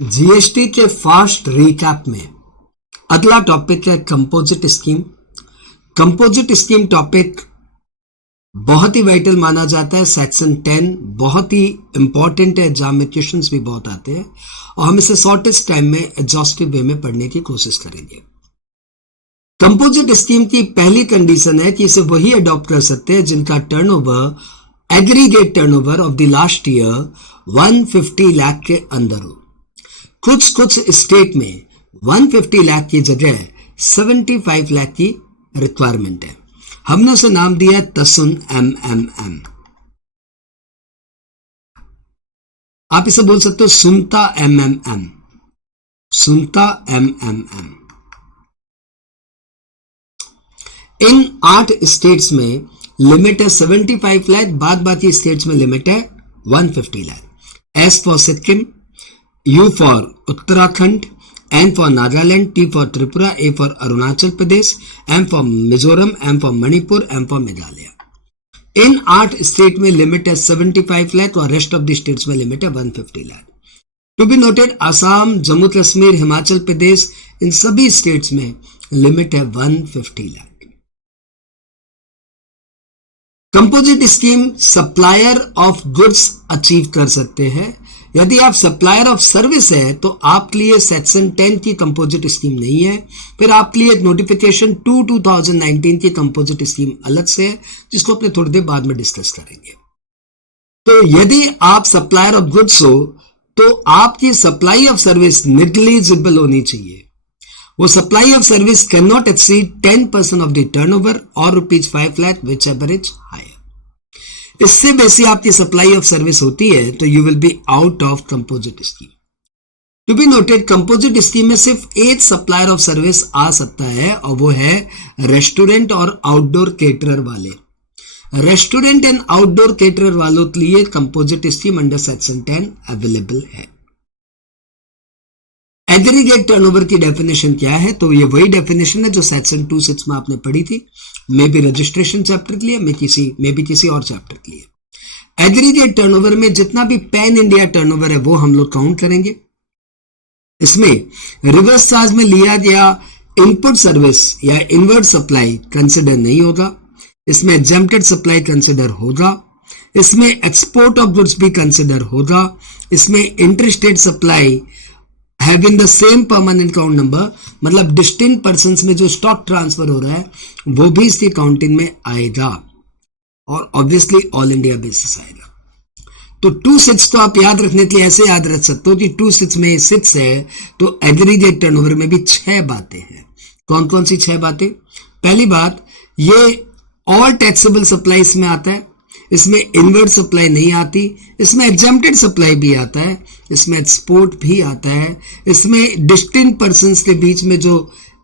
GST के fast recap में अगला टॉपिक है composite scheme. Composite scheme topic बहुत ही वाइटल माना जाता है। सेक्शन 10 बहुत ही इंपॉर्टेंट है, एग्जाम में क्वेश्चंस भी बहुत आते हैं और हम इसे शॉर्टेस्ट टाइम में एग्जॉस्टिव वे में पढ़ने की कोशिश करेंगे। कंपोजिट स्कीम की पहली कंडीशन है कि इसे वही अडॉप्ट कर सकते हैं जिनका turnover, aggregate turnover of the last year 150 lakh के अंदर हो। कुछ स्टेट में 150 लाख की जगह 75 लाख की रिक्वायरमेंट है। हमने उसे नाम दिया तसुन एमएमएम। आप इसे बोल सकते हो सुनता एमएमएम, सुनता एमएमएम। इन 8 स्टेट्स में लिमिट है 75 लाख, बाद बाकी स्टेट्स में लिमिट है 150 lakh. S for Sikkim, U for Uttarakhand, N for Nagaland, T for Tripura, A for Arunachal Pradesh, M for Mizoram, M for Manipur, M for Meghalaya। इन 8 स्टेट में limit है 75 लाख और रेस्ट ऑफ द स्टेट्स में limit है 150 lakh. To be noted, Assam, Jammu Kashmir, Himachal Pradesh, इन सभी states में limit है 150 lakh. Composite scheme supplier of goods achieve कर सकते हैं। यदि आप सप्लायर ऑफ सर्विस है तो आपके लिए सेक्शन 10 की कंपोजिट स्कीम नहीं है। फिर आपके लिए नोटिफिकेशन 2019 की कंपोजिट स्कीम अलग से है, जिसको अपने थोड़ी देर बाद में डिस्कस करेंगे। तो यदि आप सप्लायर ऑफ गुड्स हो तो आपकी सप्लाई ऑफ सर्विस नेग्लिजिबल होनी चाहिए। वो supply of service can not exceed 10% of the turnover और ₹5 lakh whichever is higher. इससे बेसी आपकी सप्लाई ऑफ सर्विस होती है तो you will be out of composite scheme. To be noted, composite scheme में सिर्फ एक सप्लायर ऑफ सर्विस आ सकता है और वो है रेस्टोरेंट और आउटडोर केटरर वाले। रेस्टोरेंट एंड आउटडोर केटरर वालों के लिए composite scheme under section 10 available है। एग्रीगेट टर्नओवर की डेफिनेशन क्या है? तो ये वही डेफिनेशन है जो सेक्शन 26 में आपने पढ़ी थी, मे बी रजिस्ट्रेशन चैप्टर के लिए, मे बी किसी और चैप्टर के लिए। एग्रीगेट टर्नओवर में जितना भी पैन इंडिया टर्नओवर है वो हम लोग काउंट करेंगे। इसमें रिवर्स चार्ज में लिया गया इनपुट सर्विस या इनवर्ड सप्लाई कंसिडर नहीं होगा। इसमें एग्जेम्प्टेड सप्लाई कंसिडर होगा। इसमें एक्सपोर्ट ऑफ गुड्स भी कंसिडर होगा। इसमें interstate supply having the same permanent count number, मतलब डिस्टिंक्ट पर्सन्स में जो स्टॉक ट्रांसफर हो रहा है वो भी इसकी काउंटिंग में आएगा और ऑब्वियसली ऑल इंडिया बेसिस आएगा। तो 26 को आप याद रखने के लिए ऐसे याद रख सकते हो कि 26 में 6 है तो एग्रीगेट टर्नओवर में भी 6 बातें हैं। कौन कौन सी 6 बातें? पहली बात, ये ऑल टैक्सेबल सप्लाई इसमें आता है। इसमें इनवर्ड सप्लाई नहीं आती। इसमें एग्जेम्प्टेड सप्लाई भी आता है। इसमें एक्सपोर्ट भी आता है। इसमें डिस्टिंक्ट पर्सन्स के बीच में जो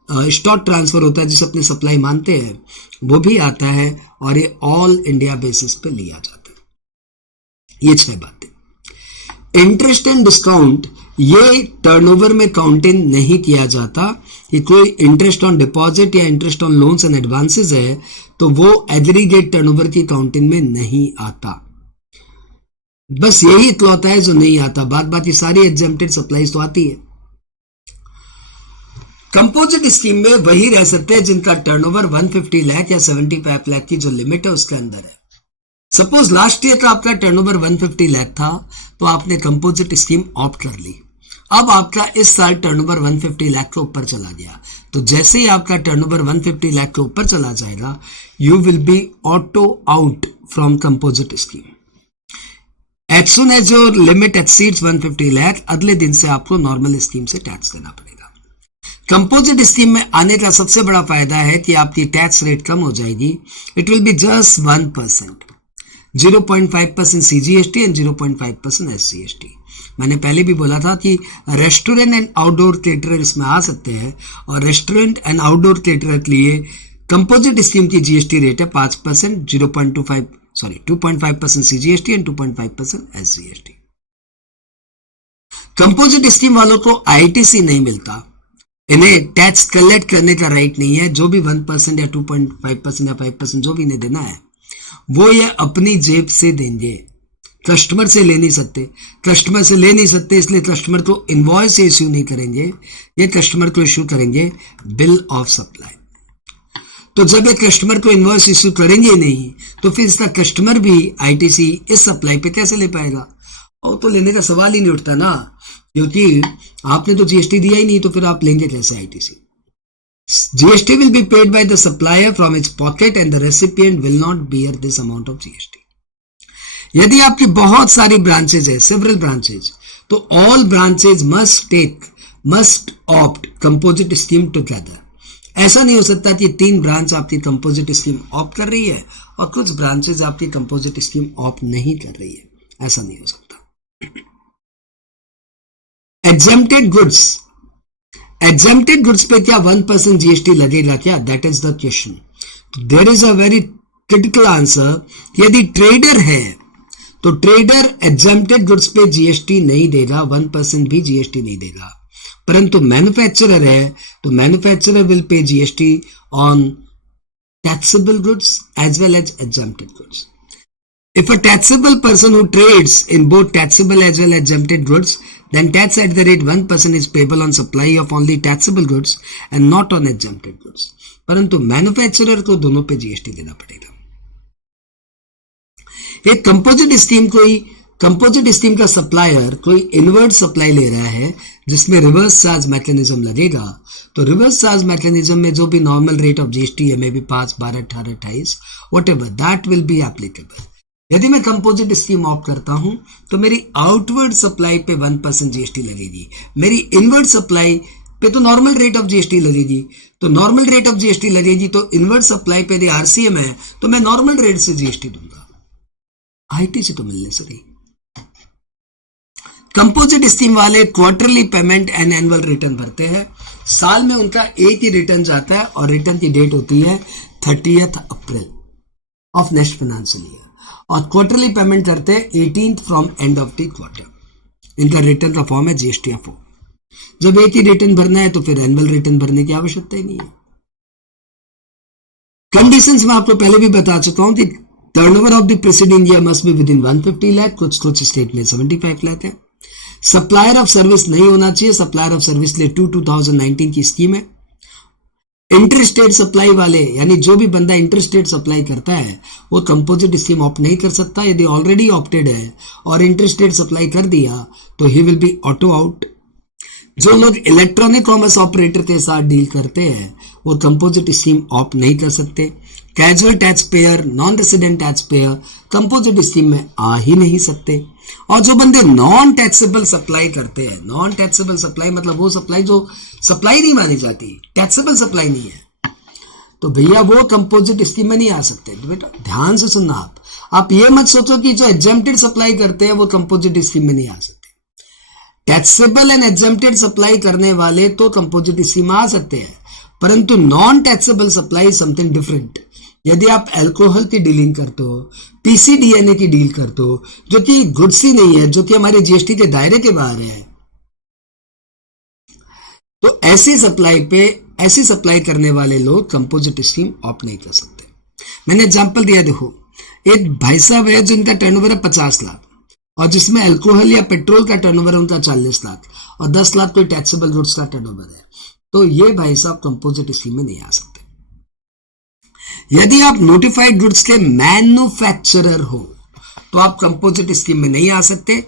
स्टॉक ट्रांसफर होता है जिसे अपनी सप्लाई मानते हैं वो भी आता है और ये ऑल इंडिया बेसिस पे लिया जाता है। ये 6 बातें। इंटरेस्ट एंड डिस्काउंट ये टर्नओवर में काउंटिंग नहीं किया जाता। कि कोई इंटरेस्ट ऑन डिपॉजिट या interest on loans and advances है तो वो एग्रीगेट टर्नओवर की काउंटिंग में नहीं आता। बस यही इकलौता है जो नहीं आता, बाद बाकी सारी एग्जेम्प्टेड सप्लाईज तो आती है। कंपोजिट स्कीम में वही रह सकते हैं जिनका टर्नओवर 150 लाख या 75 लाख की जो लिमिट है उसके अंदर है। सपोज लास्ट ईयर का आपका टर्नओवर 150 लाख था तो आपने कंपोजिट स्कीम ऑप्ट कर ली। अब आपका इस साल टर्नओवर 150 लाख के ऊपर चला गया, तो जैसे ही आपका टर्नओवर 150 लाख के ऊपर चला जाएगा you will be auto out from composite scheme. As soon as your limit exceeds 150 lakh, अगले दिन से आपको नॉर्मल स्कीम से टैक्स देना पड़ेगा। कंपोजिट स्कीम में आने का सबसे बड़ा फायदा है कि आपकी टैक्स रेट कम हो जाएगी। It will be just 1%, 0.5% CGST and 0.5% SGST। मैंने पहले भी बोला था कि रेस्टोरेंट एंड आउटडोर केटरर इसमें आ सकते हैं और रेस्टोरेंट एंड आउटडोर केटरर के लिए कंपोजिट स्कीम की जीएसटी रेट है 5%, 2.5% CGST and 2.5% SGST। Composite scheme वालों को ITC नहीं मिलता, इन्हें टैक्स कलेक्ट करने का राइट नहीं है। जो भी 1% या 2.5% या 5% जो भी इन्हें देना है वो ये अपनी जेब से देंगे। कस्टमर से ले नहीं सकते, कस्टमर से ले नहीं सकते इसलिए कस्टमर को इनवॉइस इश्यू नहीं करेंगे, ये कस्टमर को इश्यू करेंगे बिल ऑफ सप्लाई। तो जब ये कस्टमर को इनवॉइस इश्यू करेंगे नहीं तो फिर इसका कस्टमर भी आईटीसी इस सप्लाई पे कैसे ले पाएगा? और तो लेने का सवाल ही नहीं उठता ना, क्योंकि आपने तो जीएसटी दिया ही नहीं, तो फिर आप लेंगे कैसे ITC? GST will be paid by the supplier from its pocket and the recipient will not bear this amount of GST. यदि आपकी बहुत सारी ब्रांचेज है, सेवरल ब्रांचेज, तो all branches must opt composite scheme together. ऐसा नहीं हो सकता कि 3 ब्रांच आपकी कंपोजिट स्कीम ऑप्ट कर रही है और कुछ ब्रांचेज आपकी कंपोजिट स्कीम ऑप्ट नहीं कर रही है, ऐसा नहीं हो सकता। एग्जेम्प्टेड गुड्स पे क्या 1% जीएसटी लगेगा क्या? That is the question. There is a very critical answer. यदि ट्रेडर है तो ट्रेडर एग्जेम्प्टेड गुड्स पे जीएसटी नहीं देगा, 1% भी जीएसटी नहीं देगा। परंतु मैन्युफैक्चरर है तो manufacturer will pay GST on taxable goods as well as exempted goods. If a taxable person who trades in both taxable as well as exempted goods, then tax at the rate 1% is payable on supply of only taxable goods and not on exempted goods. परंतु manufacturer को दोनों पे GST देना पड़ेगा। एक composite scheme का supplier कोई inward supply ले रहा है जिसमें रिवर्स चार्ज मैकेनिज्म लगेगा, तो रिवर्स चार्ज मैकेनिज्म में जो भी नॉर्मल रेट ऑफ जीएसटी है, may be 5, 12, 18, 28, whatever, that will be applicable. यदि मैं कंपोजिट स्कीम ऑप्ट करता हूं तो मेरी आउटवर्ड सप्लाई पे 1% जीएसटी लगेगी, मेरी इनवर्ड सप्लाई पे तो नॉर्मल रेट ऑफ जीएसटी लगेगी। तो नॉर्मल रेट ऑफ जीएसटी लगेगी तो इनवर्ड सप्लाई पे यदि आरसीएम है तो मैं नॉर्मल रेट से जीएसटी दूंगा, आईटीसी तो मिलने से नहीं। कंपोजिट स्कीम वाले quarterly payment and annual return भरते हैं। साल में उनका एक ही रिटर्न जाता है और रिटर्न की डेट होती है 30 अप्रैल ऑफ नेक्स्ट फाइनेंशियल ईयर, और क्वार्टरली पेमेंट करते हैं 18th from end of the quarter. इनका रिटर्न का फॉर्म है जीएसटीएफओ। जब एक ही रिटर्न भरना है तो फिर एनुअल रिटर्न भरने की आवश्यकता ही नहीं है। कंडीशंस मैं आपको पहले भी बता चुका हूं कि turnover of the preceding year must be with in 150 lakh, कुछ स्टेट में 75 लाख है। सप्लायर ऑफ सर्विस नहीं होना चाहिए, सप्लायर ऑफ सर्विस ले 2019 की स्कीम है। इंटरस्टेट सप्लाई वाले, यानी जो भी बंदा इंटरस्टेट सप्लाई करता है वो कंपोजिट स्कीम ऑप्ट नहीं कर सकता। यदि ऑलरेडी ऑप्टेड है और इंटरस्टेट सप्लाई कर दिया तो he will be auto out. जो लोग इलेक्ट्रॉनिक कॉमर्स ऑपरेटर के साथ डील करते हैं वो कंपोजिट स्कीम ऑप्ट नहीं कर सकते। Casual tax pair, non resident tax payer composite scheme में आ ही नहीं सकते। और जो बंदे नॉन टैक्सेबल सप्लाई करते हैं, नॉन टैक्सेबल सप्लाई मतलब वो सप्लाई जो सप्लाई नहीं मानी जाती, टैक्सेबल सप्लाई नहीं है, तो भैया वो कंपोजिट स्कीम में नहीं आ सकते। तो बेटा ध्यान से सुनना, आप ये मत सोचो कि जो एग्जेम्प्टेड सप्लाई करते हैं वो कंपोजिट स्कीम में नहीं आ सकते। टैक्सेबल एंड एग्जेम्प्टेड सप्लाई करने वाले तो कंपोजिट स्कीम में आ सकते हैं, परंतु non taxable supply something different. यदि आप अल्कोहल की डीलिंग करते हो, पीसीडीएनए की डील करते हो, जो कि गुड्स ही नहीं है, जो कि हमारे जीएसटी के दायरे के बाहर है, तो ऐसी सप्लाई करने वाले लोग कंपोजिट स्कीम ऑप्ट नहीं कर सकते। मैंने एग्जांपल दिया, देखो एक भाई साहब है जिनका टर्नओवर है 50 लाख और जिसमें अल्कोहल या पेट्रोल का टर्नओवर है उनका 40 लाख और 10 लाख कोई टैक्सेबल गुड्स का टर्नओवर है, तो ये भाई साहब कंपोजिट स्कीम में नहीं आ सकते। यदि आप नोटिफाइड गुड्स के मैन्युफैक्चरर हो तो आप कंपोजिट स्कीम में नहीं आ सकते।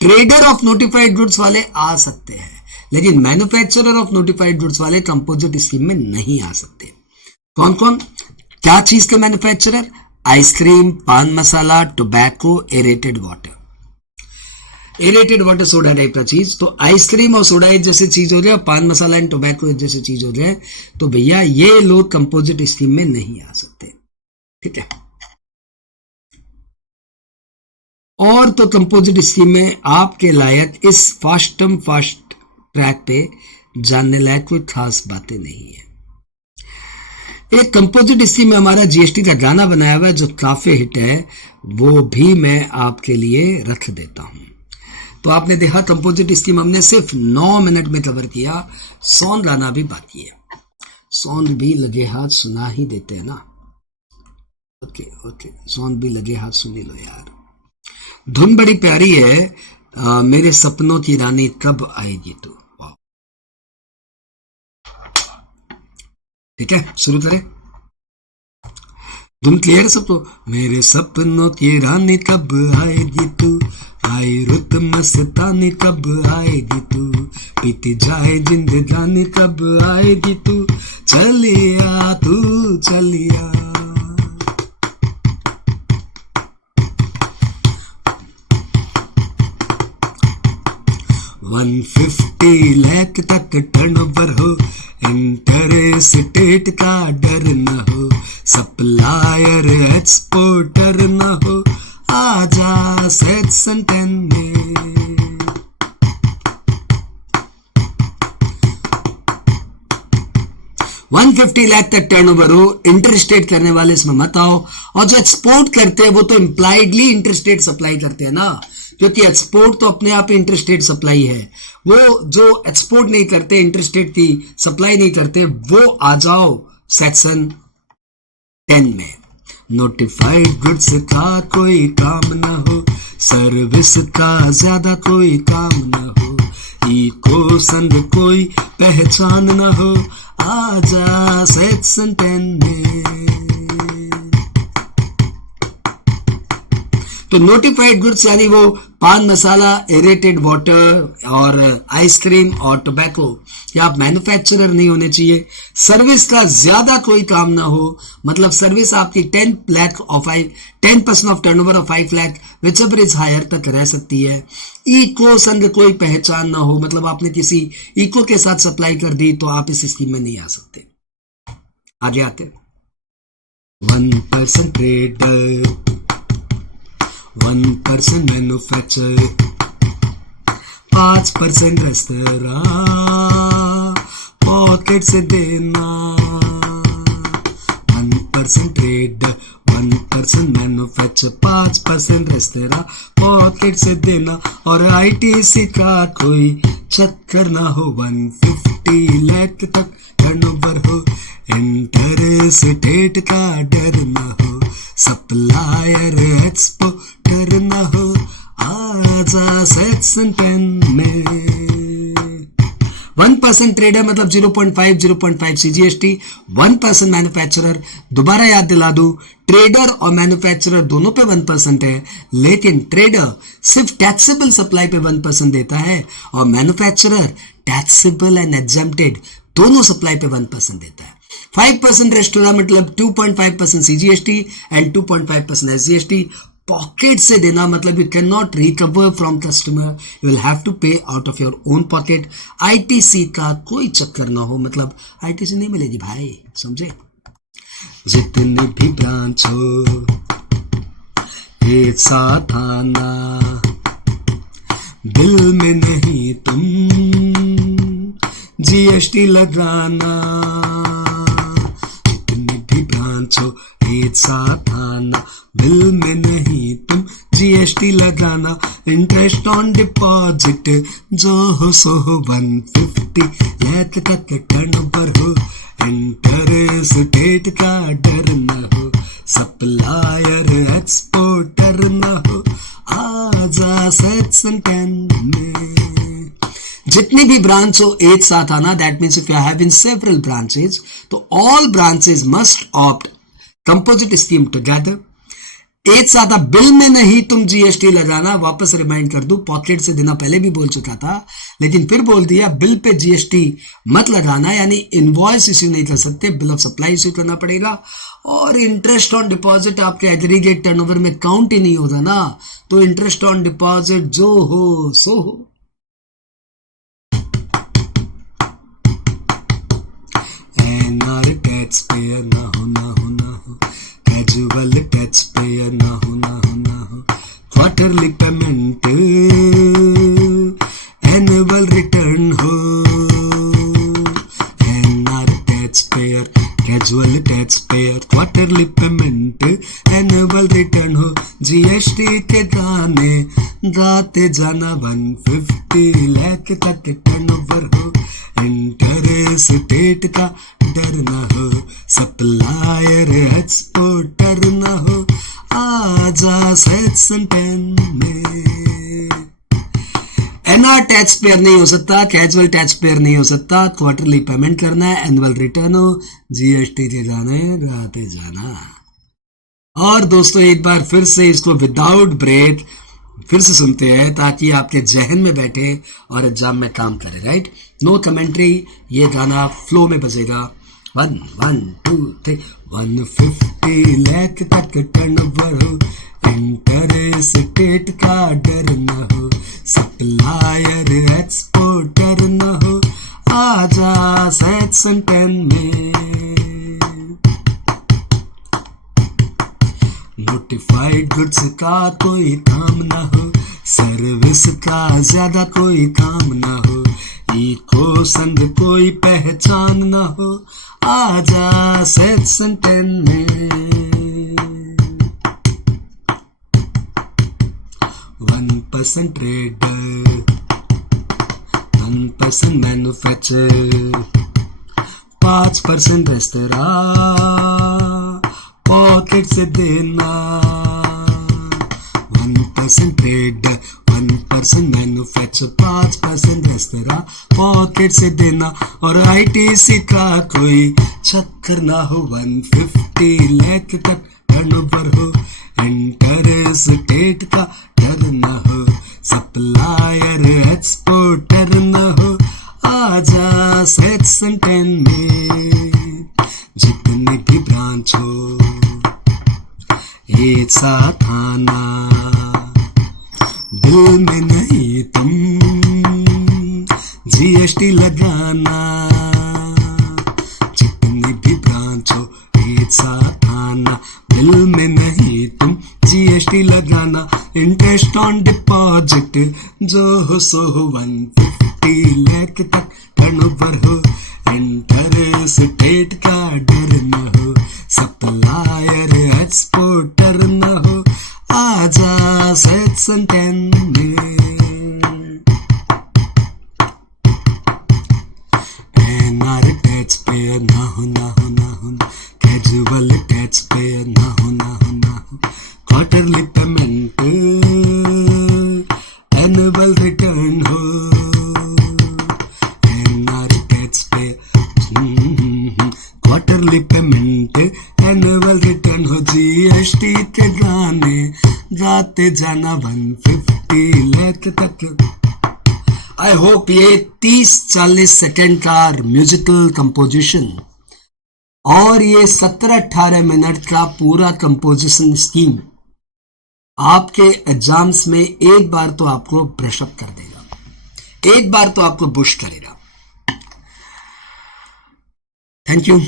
ट्रेडर ऑफ नोटिफाइड गुड्स वाले आ सकते हैं, लेकिन मैन्युफैक्चरर ऑफ नोटिफाइड गुड्स वाले कंपोजिट स्कीम में नहीं आ सकते। कौन कौन, क्या चीज के manufacturer? Ice cream, pan masala, tobacco, aerated water. Aerated water soda type का चीज, तो आइसक्रीम और सोडा एक जैसे चीज हो जाए, पान मसाला एंड टोबैको एक जैसे चीज हो जाए, तो भैया ये लोग कंपोजिट स्कीम में नहीं आ सकते। ठीक है, और तो कंपोजिट स्कीम में आपके लायक इस फास्ट ट्रैक पे जानने लायक कोई खास बातें नहीं है। एक कंपोजिट स्कीम में हमारा जीएसटी का गाना बनाया हुआ है जो काफी हिट है, वो भी मैं आपके लिए रख देता हूं। तो आपने देखा कंपोजिट स्कीम हमने सिर्फ 9 मिनट में कवर किया। सॉन्ग गाना भी बाकी है, सॉन्ग भी लगे हाथ सुना ही देते हैं ना। ओके, सॉन्ग भी लगे हाथ सुनी लो यार। धुन बड़ी प्यारी है, मेरे सपनों की रानी कब आएगी तू। ठीक है, शुरू करें। धुन क्लियर है सबको। मेरे सपनों की रानी कब आएगी तू, आई रुत मस्तानी कब आएगी तू, बीती जाए जिंदगानी कब आएगी तू, चलिया तू चलिया। $150 लाख तक टर्नओवर हो, इंटरस्टेट का डर न हो, सप्लायर एक्सपोर्टर न हो, आजा सेक्शन 10 में। $150 लाख तक टर्नओवर हो, इंटरस्टेट करने वाले इसमें मत आओ, और जो एक्सपोर्ट करते हैं वो तो इम्प्लाइडली इंटरस्टेट सप्लाई करते हैं ना, क्योंकि एक्सपोर्ट तो अपने आप इंटरस्टेट सप्लाई है। वो जो एक्सपोर्ट नहीं करते, इंटरस्टेट की सप्लाई नहीं करते, वो आ जाओ सेक्शन 10 में। नोटिफाइड गुड्स का कोई काम ना हो, सर्विस का ज्यादा कोई काम ना हो, इको संग कोई पहचान ना हो, आजा सेक्शन 10 में। तो नोटिफाइड गुड्स यानी वो पान मसाला, एरेटेड वाटर और आइसक्रीम और टोबैको, या आप मैन्युफैक्चरर नहीं होने चाहिए। सर्विस का ज्यादा कोई काम ना हो, मतलब सर्विस आपकी 10% of turnover of 5 lakh whichever is higher तक रह सकती है। इको संग कोई पहचान ना हो, मतलब आपने किसी इको के साथ सप्लाई कर दी तो आप इस स्कीम में नहीं आ सकते। आगे आते 1% ट्रेडर, 1% मैन्युफैक्चर, 5% रेस्तरां, पॉकेट से देना। 1% ट्रेडर, 1% मैन्युफैक्चर, 5% रेस्तरां, पॉकेट से देना, और आईटीसी का कोई चक्कर ना हो। 150 लाख तक टर्नओवर हो, इंटरस्टेट का डर ना हो, सप्लायर एक्सपोर्टर ना हो, आजा सेक्शन 10 में। 1% ट्रेडर मतलब 0.5 सीजीएसटी, 1% मैन्युफैक्चरर। दोबारा याद दिला दूं, ट्रेडर और मैन्युफैक्चरर दोनों पे 1% है, लेकिन ट्रेडर सिर्फ टैक्सेबल सप्लाई पे 1% देता है, और मैन्युफैक्चरर टैक्सेबल एंड एग्जेम्प्टेड दोनों सप्लाई पे 1% देता है। 5% रेस्टोरेंट मतलब 2.5% सीजीएसटी एंड 2.5% एसजीएसटी। पॉकेट से देना मतलब you can not recover from customer, you will have to pay out of your own pocket. ITC का कोई चक्कर ना हो, मतलब आईटीसी नहीं मिलेगी भाई, समझे। जितने भी ब्रांच हो एक साथ आना, बिल में नहीं तुम जीएसटी लगाना। जितने भी ब्रांच हो एक साथ आना, बिल में नहीं तुम जीएसटी लगाना। इंटरेस्ट ऑन डिपॉजिट जो हो सो हो, 150 लाख तक टर्नओवर हो, इंटरस्टेट का डर न हो, सप्लायर एक्सपोर्टर न हो, आजा सेक्शन 10 में। जितनी भी ब्रांच हो एक साथ आना, that means if you have in several branches, तो all branches must opt composite scheme together. एक साथ बिल में नहीं तुम जीएसटी लगाना। वापस रिमाइंड कर दूं, पॉकेट से देना पहले भी बोल चुका था, लेकिन फिर बोल दिया बिल पे जीएसटी मत लगाना, यानी इनवॉइस इश्यू नहीं कर सकते, बिल ऑफ सप्लाई इश्यू करना पड़ेगा। और इंटरेस्ट ऑन डिपॉजिट आपके एग्रीगेट टर्नओवर में काउंट ही नहीं होता ना, तो इंटरेस्ट ऑन डिपॉजिट जो हो सो हो। एनआर टैक्स पेयर ना हो, ना हो, ना हो, कैजुअल टैक्स पेयर ना हो, ना हो, ना हो, क्वार्टरली पेमेंट, एनुअल रिटर्न हो। NR tax payer, casual tax payer, quarterly payment, annual return हो। जीएसटी के गाने गाते जाना, 150 लाख तक टर्नओवर हो, इंटरस्टेट का डर ना हो, सप्लायर एक्सपोर्टर ना हो, आजा सेक्शन 10 में। एनआर टैक्स पेयर नहीं हो सकता, कैजुअल टैक्स पेयर नहीं हो सकता, क्वार्टरली पेमेंट करना है, एनुअल रिटर्न हो, जीएसटी दे जाना है, राते जाना। और दोस्तों एक बार फिर से इसको विदाउट ब्रेक फिर से सुनते हैं ताकि आपके जहन में बैठे और एग्जाम में काम करे, राइट। नो कमेंट्री, ये गाना फ्लो में बजेगा। 1 1 2 3 150 लाख तक टर्नओवर हो, इंटरस्टेट का डर न हो, सप्लायर एक्सपोर्टर न हो, आजा सेक्शन 10 में। नोटिफाइड गुड्स का कोई काम ना हो, सर्विस का ज्यादा कोई काम ना हो, इको संग कोई पहचान ना हो, आजा सेक्शन 10 में। 1% ट्रेडर, 1% मैन्युफैक्चर, 5% रेस्तरां पॉकेट से देना। 1% ट्रेडर, 1% मैन्युफैक्चर, 5% रेस्तरां पॉकेट से देना, और आईटीसी का कोई चक्कर ना हो, 150 लाख तक टर्नओवर हो, इंटरस्टेट का डर ना हो, सप्लायर एक्सपोर्टर ना हो, आजा सेक्शन 10 में। जितने भी ब्रांच हो एक साथ आना, बिल में नहीं तुम जीएसटी लगाना। जितनी भी ब्रांच हो एक साथ आना, बिल में नहीं तुम जीएसटी लगाना। इंटरेस्ट ऑन डिपॉजिट जो हो सो हो, 150 लाख तक टर्नओवर हो, इंटरस्टेट का डर न हो, सप्लायर एक्सपोर्टर न हो, आजा सेक्शन 10 में। एनआर टैक्स पेयर ना हो, ना हो, ना हो, कैजुअल टैक्स पेयर ना हो, ना हो, ना हो, क्वार्टरली पेमेंट, एनुअल रिटर्न हो, क्वार्टरली पेमेंट, एनुअल रिटर्न हो, जीएसटी के गाने गाते जाना 150 लाख तक। आई होप ये 30-40 सेकेंड का म्यूजिकल कंपोजिशन और ये 17-18 मिनट का पूरा कंपोजिशन स्कीम आपके एग्जाम्स में एक बार तो आपको ब्रशअप कर देगा, एक बार तो आपको बुश करेगा। Thank you.